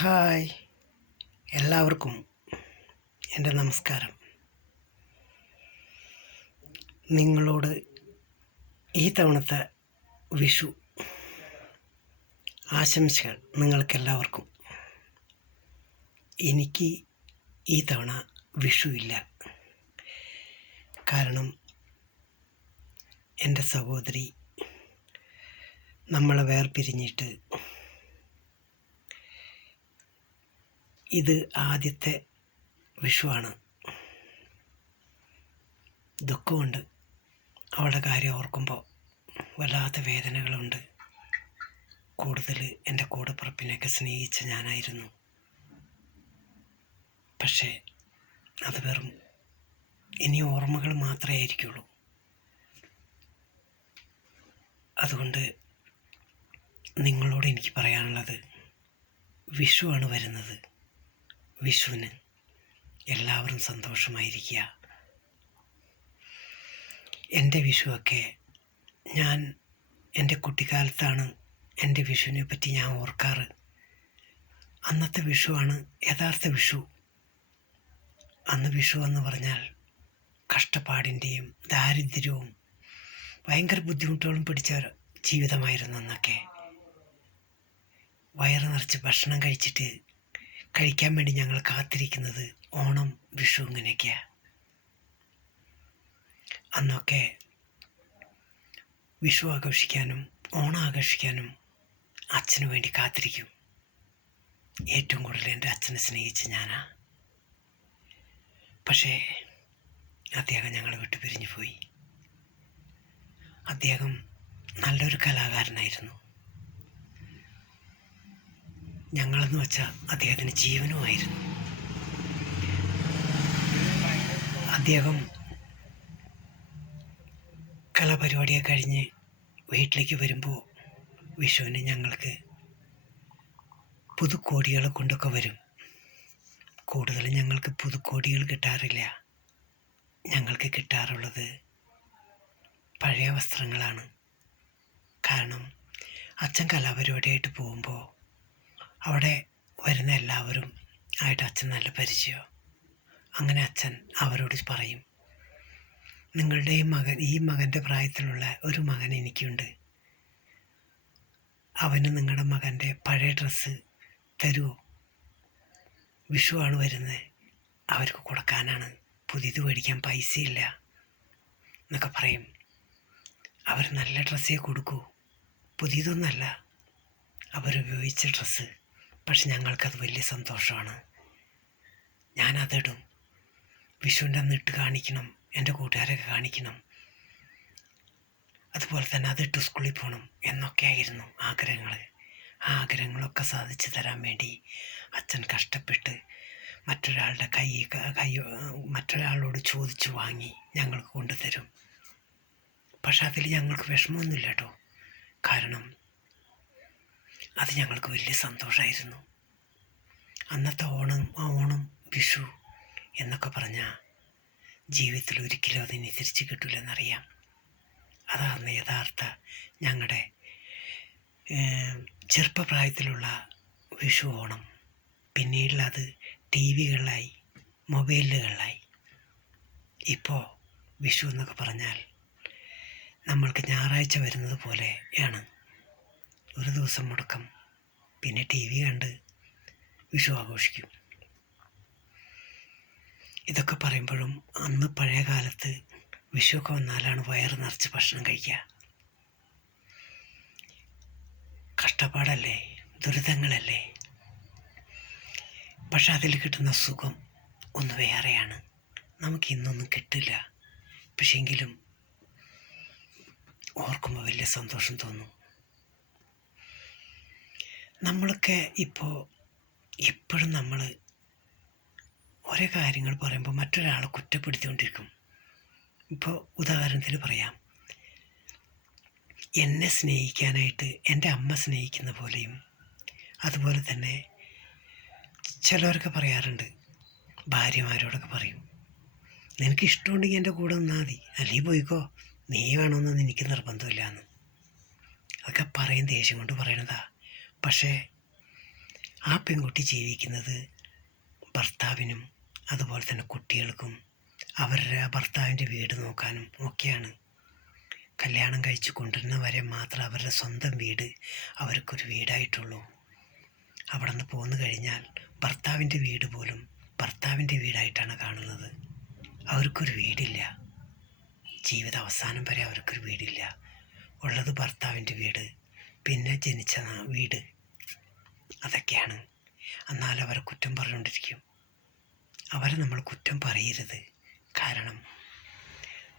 Hi, എല്ലാവർക്കും എൻ്റെ നമസ്കാരം. നിങ്ങളോട് ഈ തവണത്തെ വിഷു ആശംസകൾ നിങ്ങൾക്കെല്ലാവർക്കും. എനിക്ക് ഈ തവണ വിഷു ഇല്ല. കാരണം എൻ്റെ സഹോദരി നമ്മളെ വേർപിരിഞ്ഞിട്ട് ഇത് ആദ്യത്തെ വിഷുവാണ്. ദുഃഖമുണ്ട്, അവളുടെ കാര്യം ഓർക്കുമ്പോൾ വല്ലാത്ത വേദനകളുണ്ട്. കൂടുതൽ എൻ്റെ കൂടപ്പിറപ്പിനെയൊക്കെ സ്നേഹിച്ച ഞാനായിരുന്നു. പക്ഷേ അത് വെറും ഇനി ഓർമ്മകൾ മാത്രമേ ആയിരിക്കുള്ളൂ. അതുകൊണ്ട് നിങ്ങളോട് എനിക്ക് പറയാനുള്ളത്, വിഷുവാണ് വരുന്നത്. വിഷുവിന് എല്ലാവരും സന്തോഷമായിരിക്കുക. എൻ്റെ വിഷുവൊക്കെ ഞാൻ എൻ്റെ കുട്ടിക്കാലത്താണ് എൻ്റെ വിഷുവിനെ പറ്റി ഞാൻ ഓർക്കാറ്. അന്നത്തെ വിഷുവാണ് യഥാർത്ഥ വിഷു. അന്ന് വിഷു എന്ന് പറഞ്ഞാൽ കഷ്ടപ്പാടിൻ്റെയും ദാരിദ്ര്യവും ഭയങ്കര ബുദ്ധിമുട്ടുകളും പിടിച്ച ജീവിതമായിരുന്നു അന്നൊക്കെ. വയറ് നിറച്ച് ഭക്ഷണം കഴിക്കാൻ വേണ്ടി ഞങ്ങൾ കാത്തിരിക്കുന്നത് ഓണം, വിഷു ഇങ്ങനെയൊക്കെയാണ്. അന്നൊക്കെ വിഷു ആഘോഷിക്കാനും ഓണം ആഘോഷിക്കാനും അച്ഛനു വേണ്ടി കാത്തിരിക്കും. ഏറ്റവും കൂടുതൽ എൻ്റെ അച്ഛനെ സ്നേഹിച്ച് ഞാനാ. പക്ഷേ അദ്ദേഹം ഞങ്ങളെ വിട്ടു പിരിഞ്ഞു പോയി. അദ്ദേഹം നല്ലൊരു കലാകാരനായിരുന്നു. ഞങ്ങളെന്ന് വെച്ചാൽ അദ്ദേഹത്തിന് ജീവനുമായിരുന്നു. അദ്ദേഹം കലാപരിപാടിയൊക്കെ കഴിഞ്ഞ് വീട്ടിലേക്ക് വരുമ്പോൾ വിഷുവിന് ഞങ്ങൾക്ക് പുതുക്കോടികൾ കൊണ്ടൊക്കെ വരും. കൂടുതലും ഞങ്ങൾക്ക് പുതുക്കോടികൾ കിട്ടാറില്ല. ഞങ്ങൾക്ക് കിട്ടാറുള്ളത് പഴയ വസ്ത്രങ്ങളാണ്. കാരണം അച്ഛൻ കലാപരിപാടിയായിട്ട് പോകുമ്പോൾ അവിടെ വരുന്ന എല്ലാവരും ആയിട്ട് അച്ഛൻ നല്ല പരിചയമോ. അങ്ങനെ അച്ഛൻ അവരോട് പറയും, നിങ്ങളുടെ ഈ മകൻ്റെ പ്രായത്തിലുള്ള ഒരു മകൻ എനിക്കുണ്ട്, അവന് നിങ്ങളുടെ മകൻ്റെ പഴയ ഡ്രസ്സ് തരുമോ? വിഷുവാണ് വരുന്നത്, അവർക്ക് കൊടുക്കാനാണ്, പുതിയത് മേടിക്കാൻ പൈസയില്ല എന്നൊക്കെ പറയും. അവർ നല്ല ഡ്രസ്സേ കൊടുക്കൂ, പുതിയതൊന്നല്ല, അവരുപയോഗിച്ച ഡ്രസ്സ്. പക്ഷെ ഞങ്ങൾക്കത് വലിയ സന്തോഷമാണ്. ഞാനതിടും, വിഷുവിൻ്റെ അന്ന് ഇട്ട് കാണിക്കണം, എൻ്റെ കൂട്ടുകാരൊക്കെ കാണിക്കണം, അതുപോലെ തന്നെ അതിട്ട് സ്കൂളിൽ പോകണം എന്നൊക്കെയായിരുന്നു ആഗ്രഹങ്ങൾ. ആ ആഗ്രഹങ്ങളൊക്കെ സാധിച്ചു തരാൻ വേണ്ടി അച്ഛൻ കഷ്ടപ്പെട്ട് മറ്റൊരാളോട് ചോദിച്ചു വാങ്ങി ഞങ്ങൾക്ക് കൊണ്ടുതരും. പക്ഷെ അതിൽ ഞങ്ങൾക്ക് വിഷമമൊന്നുമില്ല കേട്ടോ. കാരണം അത് ഞങ്ങൾക്ക് വലിയ സന്തോഷമായിരുന്നു. അന്നത്തെ ഓണം, വിഷു എന്നൊക്കെ പറഞ്ഞാൽ ജീവിതത്തിൽ ഒരിക്കലും അതിന് തിരിച്ചു കിട്ടില്ലെന്നറിയാം. അതാണ് യഥാർത്ഥ ഞങ്ങളുടെ ചെറുപ്പപ്രായത്തിലുള്ള വിഷു, ഓണം. പിന്നീട് അത് TV-കളിലായി, മൊബൈലുകളിലായി. ഇപ്പോൾ വിഷു എന്നൊക്കെ പറഞ്ഞാൽ നമ്മൾക്ക് ഞായറാഴ്ച വരുന്നത് പോലെയാണ്. ഒരു ദിവസം മുടക്കം, പിന്നെ TV കണ്ട് വിഷു ആഘോഷിക്കും. ഇതൊക്കെ പറയുമ്പോഴും അന്ന് പഴയ കാലത്ത് വിഷുവൊക്കെ വന്നാലാണ് വയറ് നിറച്ച് ഭക്ഷണം കഴിക്കുക. കഷ്ടപ്പാടല്ലേ, ദുരിതങ്ങളല്ലേ, പക്ഷെ അതിൽ കിട്ടുന്ന സുഖം ഒന്ന് വേറെയാണ്. നമുക്ക് ഇന്നൊന്നും കിട്ടില്ല, പക്ഷെങ്കിലും ഓർക്കുമ്പോൾ വലിയ സന്തോഷം തോന്നും. നമ്മളൊക്കെ ഇപ്പോഴും നമ്മൾ ഓരോ കാര്യങ്ങൾ പറയുമ്പോൾ മറ്റൊരാളെ കുറ്റപ്പെടുത്തിക്കൊണ്ടിരിക്കും. ഇപ്പോൾ ഉദാഹരണത്തിന് പറയാം, എന്നെ സ്നേഹിക്കാനായിട്ട് എൻ്റെ അമ്മ സ്നേഹിക്കുന്ന പോലെയും, അതുപോലെ തന്നെ ചിലവരൊക്കെ പറയാറുണ്ട്, ഭാര്യമാരോടൊക്കെ പറയും, നിനക്ക് ഇഷ്ടമുണ്ടെങ്കിൽ എൻ്റെ കൂടെ നിന്നാൽ മതി, അല്ലെങ്കിൽ പോയിക്കോ, നീ വേണമെന്നൊന്നും എനിക്ക് നിർബന്ധമില്ല എന്ന്. അതൊക്കെ പറയും, ദേഷ്യം കൊണ്ട് പറയണതാ. പക്ഷേ ആ പെൺകുട്ടി ജീവിക്കുന്നത് ഭർത്താവിനും അതുപോലെ തന്നെ കുട്ടികൾക്കും അവരുടെ ഭർത്താവിൻ്റെ വീട് നോക്കാനും ഒക്കെയാണ്. കല്യാണം കഴിച്ച് കൊണ്ടുവരുന്നവരെ മാത്രം അവരുടെ സ്വന്തം വീട് അവർക്കൊരു വീടായിട്ടുള്ളൂ. അവിടെ നിന്ന് പോന്നു കഴിഞ്ഞാൽ ഭർത്താവിൻ്റെ വീട് പോലും ഭർത്താവിൻ്റെ വീടായിട്ടാണ് കാണുന്നത്. അവർക്കൊരു വീടില്ല. ജീവിത അവസാനം വരെ അവർക്കൊരു വീടില്ല. ഉള്ളത് ഭർത്താവിൻ്റെ വീട്, പിന്നെ ജനിച്ച വീട്, അതൊക്കെയാണ്. എന്നാൽ അവരെ കുറ്റം പറഞ്ഞുകൊണ്ടിരിക്കും. അവരെ നമ്മൾ കുറ്റം പറയരുത്. കാരണം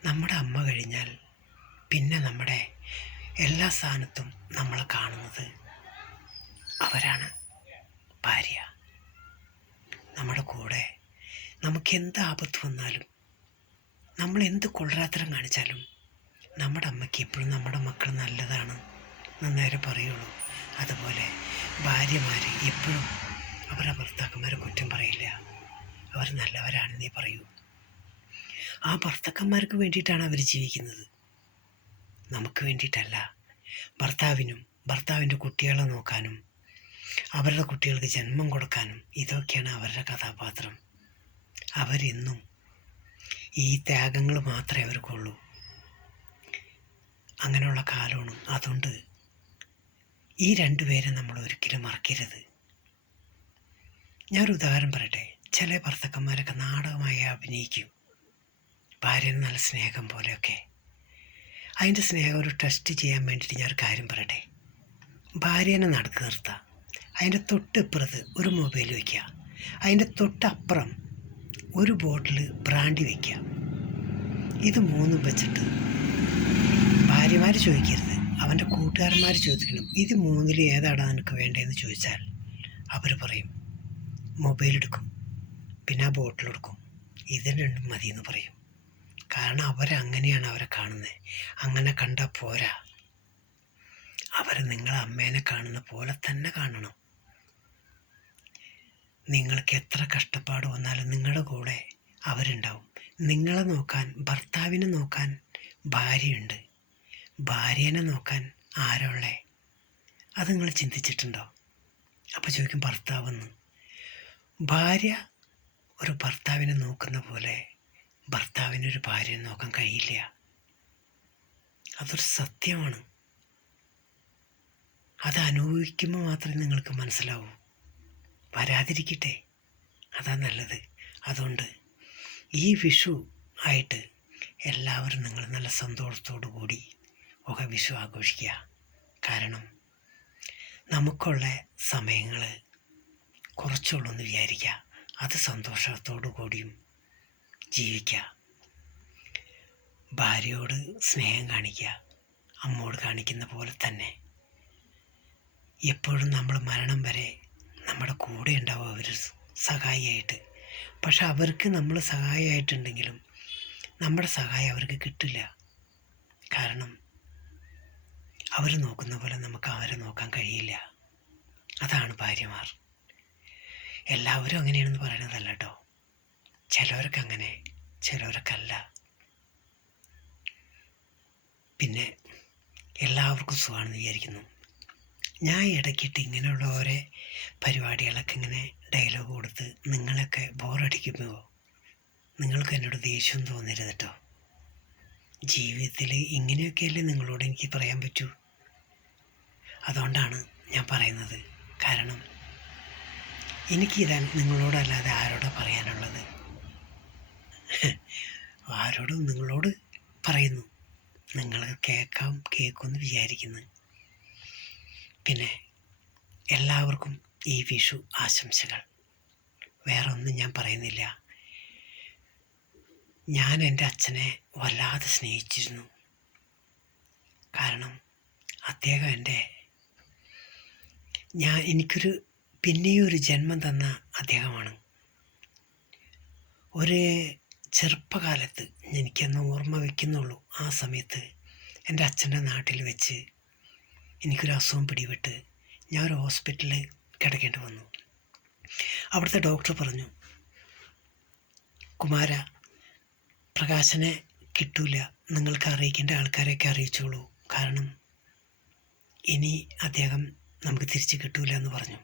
നമ്മുടെ അമ്മ കഴിഞ്ഞാൽ പിന്നെ നമ്മുടെ എല്ലാ സ്ഥാനത്തും നമ്മളെ കാണുന്നത് അവരാണ്. ഭാര്യ നമ്മുടെ കൂടെ നമുക്ക് എന്ത് ആപത്ത് വന്നാലും, നമ്മൾ എന്ത് കൊള്ളരാത്തരം കാണിച്ചാലും നമ്മുടെ അമ്മയ്ക്ക് എപ്പോഴും നമ്മുടെ മക്കൾ നല്ലതാണ് നന്നേരെ പറയുള്ളൂ. അതുപോലെ ഭാര്യമാർ എപ്പോഴും അവരുടെ ഭർത്താക്കന്മാരെ കുറ്റം പറയില്ല. അവർ നല്ലവരാണെന്നേ പറയൂ. ആ ഭർത്താക്കന്മാർക്ക് വേണ്ടിയിട്ടാണ് അവർ ജീവിക്കുന്നത്, നമുക്ക് വേണ്ടിയിട്ടല്ല. ഭർത്താവിനും ഭർത്താവിൻ്റെ കുട്ടികളെ നോക്കാനും അവരുടെ കുട്ടികൾക്ക് ജന്മം കൊടുക്കാനും ഇതൊക്കെയാണ് അവരുടെ കഥാപാത്രം. അവരെന്നും ഈ ത്യാഗങ്ങൾ മാത്രമേ അവർക്കുള്ളൂ. അങ്ങനെയുള്ള കാലമാണ്. അതുകൊണ്ട് ഈ രണ്ടുപേരെ നമ്മൾ ഒരിക്കലും മറക്കരുത്. ഞാനൊരു ഉദാഹരണം പറയട്ടെ. ചില ഭർത്താക്കന്മാരൊക്കെ നാടകമായി അഭിനയിക്കും, ഭാര്യന് നല്ല സ്നേഹം പോലെയൊക്കെ. അതിൻ്റെ സ്നേഹം ഒരു ടെസ്റ്റ് ചെയ്യാൻ വേണ്ടിയിട്ട് ഞാനൊരു കാര്യം പറയട്ടെ. ഭാര്യനെ നടുക്ക് നിർത്തുക, അതിൻ്റെ തൊട്ടിപ്പുറത്ത് ഒരു മൊബൈൽ വയ്ക്കുക, അതിൻ്റെ തൊട്ടപ്പുറം ഒരു ബോട്ടിൽ ബ്രാൻഡി വയ്ക്കുക. ഇത് മൂന്നും വെച്ചിട്ട് ഭാര്യമാർ ചോദിക്കരുത്, അവൻ്റെ കൂട്ടുകാരന്മാർ ചോദിക്കണം, ഇത് മൂന്നിൽ ഏതാണ് നിനക്ക് വേണ്ടതെന്ന് ചോദിച്ചാൽ അവർ പറയും മൊബൈൽ എടുക്കും, പിന്നെ ആ ബോട്ടിലെടുക്കും, ഇത് രണ്ടും മതിയെന്ന് പറയും. കാരണം അവരങ്ങനെയാണ് അവരെ കാണുന്നത്. അങ്ങനെ കണ്ടാൽ പോരാ, അവരെ നിങ്ങളെ അമ്മേനെ കാണുന്ന പോലെ തന്നെ കാണണം. നിങ്ങൾക്ക് എത്ര കഷ്ടപ്പാട് വന്നാലും നിങ്ങളുടെ കൂടെ അവരുണ്ടാവും. നിങ്ങളെ നോക്കാൻ, ഭർത്താവിനെ നോക്കാൻ ഭാര്യയുണ്ട്, ഭാര്യനെ നോക്കാൻ ആരുള്ളേ? അത് നിങ്ങൾ ചിന്തിച്ചിട്ടുണ്ടോ? അപ്പോൾ ചോദിക്കും ഭർത്താവെന്ന്. ഭാര്യ ഒരു ഭർത്താവിനെ നോക്കുന്ന പോലെ ഭർത്താവിനൊരു ഭാര്യനെ നോക്കാൻ കഴിയില്ല. അതൊരു സത്യമാണ്. അത് അനുഭവിക്കുമ്പോൾ മാത്രമേ നിങ്ങൾക്ക് മനസ്സിലാവൂ. വരാതിരിക്കട്ടെ, അതാ നല്ലത്. അതുകൊണ്ട് ഈ വിഷു ആയിട്ട് എല്ലാവരും നിങ്ങൾ നല്ല സന്തോഷത്തോടു കൂടി ഒക്കെ വിഷു ആഘോഷിക്കുക. കാരണം നമുക്കുള്ള സമയങ്ങൾ കുറച്ചുള്ളൂ എന്ന് വിചാരിക്കുക. അത് സന്തോഷത്തോടു കൂടിയും ജീവിക്കുക. ഭാര്യയോട് സ്നേഹം കാണിക്കുക, അമ്മോട് കാണിക്കുന്ന പോലെ തന്നെ. എപ്പോഴും നമ്മൾ മരണം വരെ നമ്മുടെ കൂടെ ഉണ്ടാവും അവർ സഹായിയായിട്ട്. പക്ഷെ അവർക്ക് നമ്മൾ സഹായമായിട്ടുണ്ടെങ്കിലും നമ്മുടെ സഹായം അവർക്ക് കിട്ടില്ല. കാരണം അവർ നോക്കുന്ന പോലെ നമുക്ക് അവരെ നോക്കാൻ കഴിയില്ല. അതാണ് ഭാര്യമാർ. എല്ലാവരും അങ്ങനെയാണെന്ന് പറയണതല്ല കേട്ടോ. ചിലവർക്ക് അങ്ങനെ, ചിലവർക്കല്ല. പിന്നെ എല്ലാവർക്കും സുഖമാണെന്ന് വിചാരിക്കുന്നു. ഞാൻ ഇടയ്ക്കിട്ട് ഇങ്ങനെയുള്ള ഓരോ പരിപാടികളൊക്കെ ഇങ്ങനെ ഡയലോഗ് കൊടുത്ത് നിങ്ങളൊക്കെ ബോറടിക്കുമ്പോൾ നിങ്ങൾക്ക് എന്നോട് ദേഷ്യം തോന്നരുത് കേട്ടോ. ജീവിതത്തിൽ ഇങ്ങനെയൊക്കെയല്ലേ നിങ്ങളോട് എനിക്ക് പറയാൻ പറ്റൂ. അതുകൊണ്ടാണ് ഞാൻ പറയുന്നത്. കാരണം എനിക്കിതാ നിങ്ങളോടല്ലാതെ ആരോടാ പറയാനുള്ളത്? ആരോടും നിങ്ങളോട് പറയുന്നു, നിങ്ങൾ കേൾക്കുമെന്ന് വിചാരിക്കുന്നു. പിന്നെ എല്ലാവർക്കും ഈ വിഷു ആശംസകൾ. വേറെ ഒന്നും ഞാൻ പറയുന്നില്ല. ഞാൻ എൻ്റെ അച്ഛനെ വല്ലാതെ സ്നേഹിച്ചിരുന്നു. കാരണം അദ്ദേഹം എനിക്കൊരു പിന്നെയും ഒരു ജന്മം തന്ന അദ്ദേഹമാണ്. ഒരു ചെറുപ്പകാലത്ത് എനിക്കൊന്ന് ഓർമ്മ വയ്ക്കുന്നുള്ളൂ. ആ സമയത്ത് എൻ്റെ അച്ഛൻ്റെ നാട്ടിൽ വെച്ച് എനിക്കൊരു അസുഖം പിടിപെട്ട് ഞാൻ ഒരു ഹോസ്പിറ്റലിൽ കിടക്കേണ്ടി വന്നു. അവിടുത്തെ ഡോക്ടർ പറഞ്ഞു, കുമാര, പ്രകാശനെ കിട്ടൂല, നിങ്ങൾക്ക് അറിയിക്കേണ്ട ആൾക്കാരെയൊക്കെ അറിയിച്ചോളൂ, കാരണം ഇനി അദ്ദേഹം നമുക്ക് തിരിച്ച് കിട്ടൂല എന്ന് പറഞ്ഞു.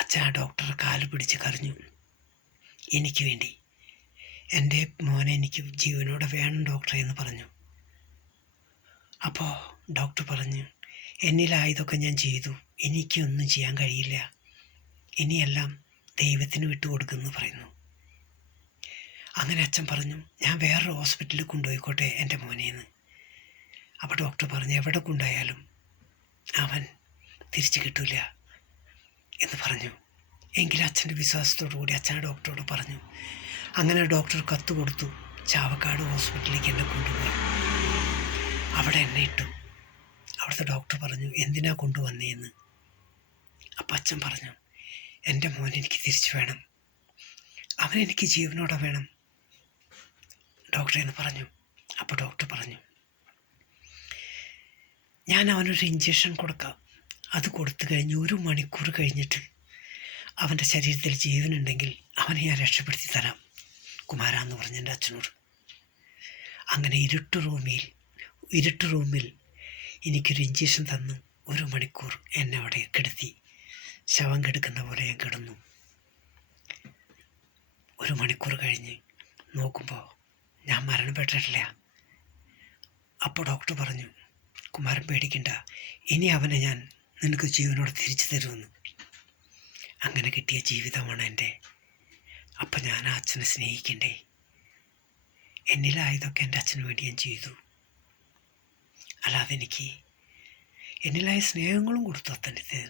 അച്ഛൻ ആ ഡോക്ടറെ കാല് പിടിച്ച് കരഞ്ഞു. എനിക്ക് വേണ്ടി, എൻ്റെ മോനെ എനിക്ക് ജീവനോടെ വേണം ഡോക്ടറെ എന്ന് പറഞ്ഞു. അപ്പോൾ ഡോക്ടർ പറഞ്ഞു, എന്നിലായതൊക്കെ ഞാൻ ചെയ്തു, എനിക്കൊന്നും ചെയ്യാൻ കഴിയില്ല, ഇനിയെല്ലാം ദൈവത്തിന് വിട്ടുകൊടുക്കുമെന്ന് പറയുന്നു. അങ്ങനെ അച്ഛൻ പറഞ്ഞു, ഞാൻ വേറൊരു ഹോസ്പിറ്റലിൽ കൊണ്ടുപോയിക്കോട്ടെ എൻ്റെ മോനെന്ന്. അപ്പോൾ ഡോക്ടർ പറഞ്ഞു, എവിടെ കൊണ്ടായാലും അവൻ തിരിച്ചു കിട്ടില്ല എന്ന് പറഞ്ഞു. എങ്കിലും അച്ഛൻ്റെ വിശ്വാസത്തോടു കൂടി അച്ഛൻ ഡോക്ടറോട് പറഞ്ഞു. അങ്ങനെ ഡോക്ടർ കത്ത് കൊടുത്തു, ചാവക്കാട് ഹോസ്പിറ്റലിലേക്ക് എന്നെ കൊണ്ടുപോയി. അവിടെ എന്നെ ഇട്ടു. അവിടുത്തെ ഡോക്ടർ പറഞ്ഞു, എന്തിനാ കൊണ്ടുവന്നേന്ന്. അപ്പം അച്ഛൻ പറഞ്ഞു, എൻ്റെ മോൻ എനിക്ക് തിരിച്ചു വേണം, അവനെനിക്ക് ജീവനോടെ വേണം ഡോക്ടറെ എന്ന് പറഞ്ഞു. അപ്പോൾ ഡോക്ടർ പറഞ്ഞു, ഞാൻ അവനൊരു ഇഞ്ചക്ഷൻ കൊടുക്കാം, അത് കൊടുത്തു കഴിഞ്ഞ് 1 മണിക്കൂർ കഴിഞ്ഞിട്ട് അവൻ്റെ ശരീരത്തിൽ ജീവനുണ്ടെങ്കിൽ അവനെ ഞാൻ രക്ഷപ്പെടുത്തി തരാം കുമാര എന്ന് പറഞ്ഞ എൻ്റെ അച്ഛനോട്. അങ്ങനെ ഇരുട്ട് റൂമിൽ എനിക്കൊരു ഇഞ്ചക്ഷൻ തന്നു. 1 മണിക്കൂർ എന്നെ അവിടെ കിടത്തി. ശവം കിടക്കുന്ന പോലെ ഞാൻ കിടന്നു. 1 മണിക്കൂർ കഴിഞ്ഞ് നോക്കുമ്പോൾ ഞാൻ മരണപ്പെട്ടിട്ടില്ല. അപ്പോൾ ഡോക്ടർ പറഞ്ഞു, കുമാരൻ പേടിക്കണ്ട, ഇനി അവനെ ഞാൻ നിനക്ക് ജീവനോടെ തിരിച്ചു തരുമെന്ന്. അങ്ങനെ കിട്ടിയ ജീവിതമാണ് എൻ്റെ. അപ്പം ഞാൻ ആ അച്ഛനെ സ്നേഹിക്കണ്ടേ? എന്നിലായതൊക്കെ എൻ്റെ അച്ഛന് വേണ്ടി ഞാൻ ചെയ്തു. അല്ലാതെ എന്നിലായ സ്നേഹങ്ങളും കൊടുത്തു അത്തന്നെ.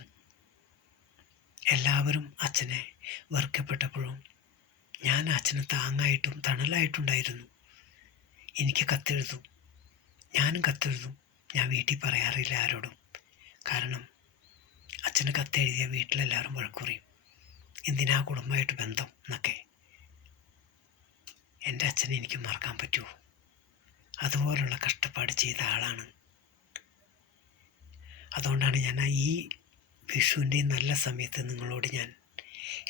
എല്ലാവരും അച്ഛനെ വെറുക്കപ്പെട്ടപ്പോഴും ഞാൻ അച്ഛന് താങ്ങായിട്ടും തണലായിട്ടുണ്ടായിരുന്നു. എനിക്ക് കത്തെഴുതും, ഞാനും കത്തെഴുതും. ഞാൻ വീട്ടിൽ പറയാറില്ല ആരോടും. കാരണം അച്ഛന് കത്തെഴുതിയ വീട്ടിലെല്ലാവരും വഴക്കുറയും, എന്തിനാ കുടുംബമായിട്ട് ബന്ധം എന്നൊക്കെ. എൻ്റെ അച്ഛനെ എനിക്ക് മറക്കാൻ പറ്റുമോ? അതുപോലുള്ള കഷ്ടപ്പാട് ചെയ്ത ആളാണ്. അതുകൊണ്ടാണ് ഞാൻ ഈ വിഷുവിൻ്റെ നല്ല സമയത്ത് നിങ്ങളോട് ഞാൻ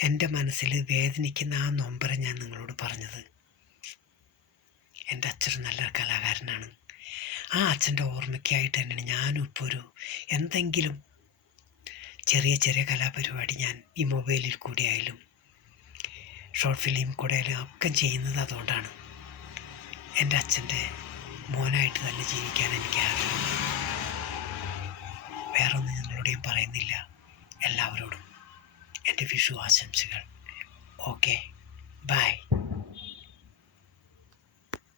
എൻ്റെ മനസ്സിൽ വേദനിക്കുന്ന ആ നൊമ്പരം ഞാൻ നിങ്ങളോട് പറഞ്ഞത്. എൻ്റെ അച്ഛൻ നല്ല കലാകാരനാണ്. ആ അച്ഛൻ്റെ ഓർമ്മയ്ക്കായിട്ട് തന്നെയാണ് ഞാനും ഇപ്പോൾ എന്തെങ്കിലും ചെറിയ കലാപരിപാടി ഞാൻ ഈ മൊബൈലിൽ കൂടി ആയാലും ഷോർട്ട് ഫിലിം കൂടെ ആയാലും ഒക്കെ ചെയ്യുന്നത് അതുകൊണ്ടാണ്. എൻ്റെ അച്ഛൻ്റെ മോനായിട്ട് തന്നെ ജീവിക്കാൻ എനിക്ക് ആഗ്രഹം. വേറൊന്നും നിങ്ങളോട് ഞാൻ പറയുന്നില്ല. എല്ലാവരോടും എൻ്റെ വിഷു ആശംസകൾ. Okay, by.